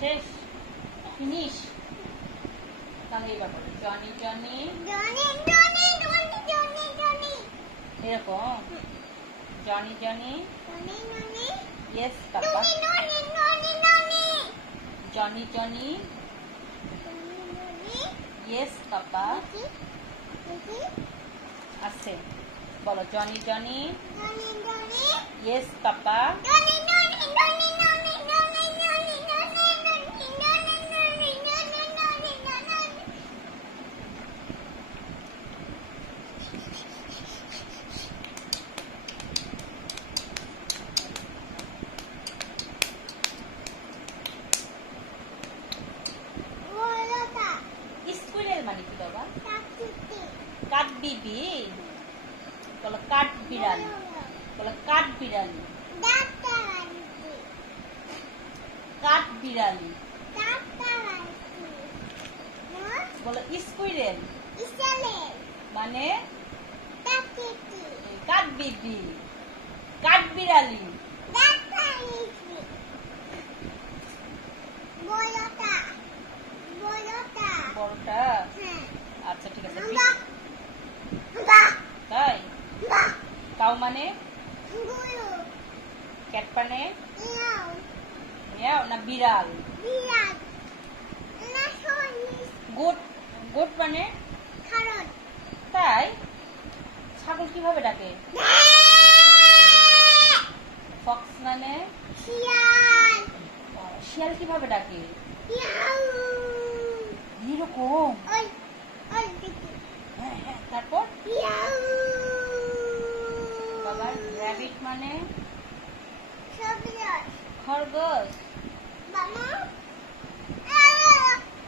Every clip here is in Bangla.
শেষ, ফিনিশ। তাহলে এবার বলো জনি জনি এরকম জনি জনি ইয়েস পাপা জনি জনি ইয়েস পাপা আছে বলো জনি জনি ইয়েস পাপা স্কুলের মানে কি বাবা? কাঠ বিবি বলো কাঠ বিড়াল বলো কাঠ বিড়ালি কাঠ বিড়ালি বলো স্কুইরেল মানে কাঠ বিবি কাঠ বিড়ালি বড়টা আচ্ছা ঠিক আছে তাই কাউ মানে ক্যাট মানে মিয়াও না বিড়াল গোট গোট মানে তাই ছাগল কিভাবে ডাকে ফক্স মানে শিয়াল কিভাবে ডাকে এরকম তারপর বাবা র‍্যাবিট মানে খরগোশ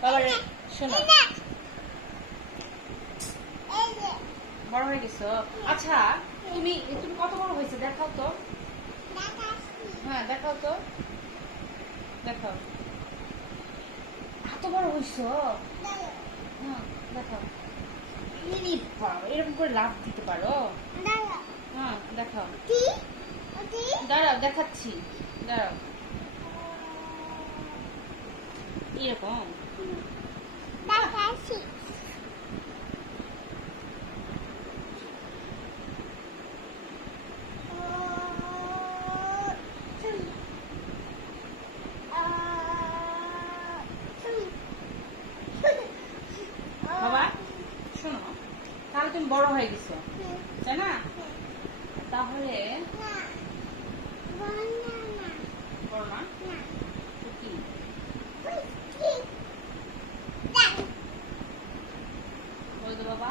বাবা শোনো বড় হয়ে গেছো আচ্ছা তুমি তুমি কত বড় হয়েছে দেখাও তো হ্যাঁ দেখাও তো দেখাও এত বড় হয়েছো হ্যাঁ দেখাও এরকম করে লাভ দিতে পারো হ্যাঁ দেখাও দাঁড়াও দেখাচ্ছি দাঁড়াও এরকম বাবা শোনো তাহলে তুমি বড় হয়ে গেছো তাই না তাহলে বড় না কি বলতো বাবা